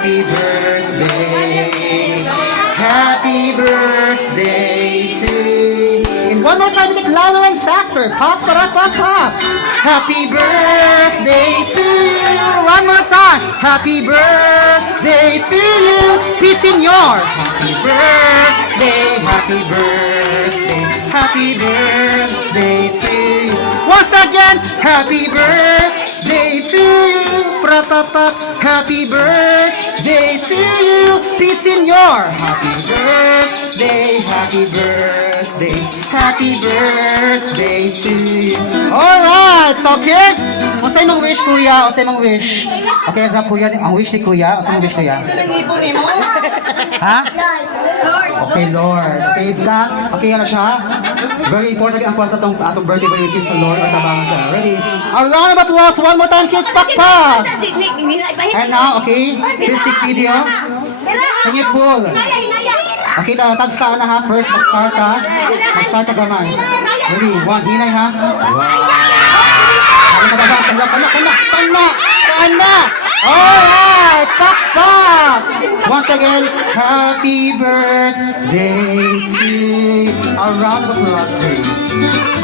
Happy birthday. Happy birthday to you. And one more time, make it louder and faster. Pop, pop, pop, pop. Happy birthday to you. One more time. Happy birthday to you. Peace in your. Happy birthday. Happy birthday. Happy birthday to you. Once again, happy birthday to you. Pra-pa-pa. Happy birthday to you. Peace in your. Happy birthday. Happy birthday. Happy birthday to you. Alright, so kids, unsay mang wish kuya? Unsay mang wish? Okay, sa kuya, ang wish ni kuya, unsay mang wish kuya? Ha? Okay, Lord. Okay, God. Okay, ano siya? Very important ang sa atong birthday boy which is the Lord at abangan siya. Ready? A round of applause. One more time, kids. Pakpak! And now, okay, please take video. Can you pull? Okay, tagsa na ha. First, mag-start ha. Mag-start ka gamay. Ready? One, hinay ha. Wow. Pana! Alright! Pakpak! Once again, happy birthday to you. A round of applause, please.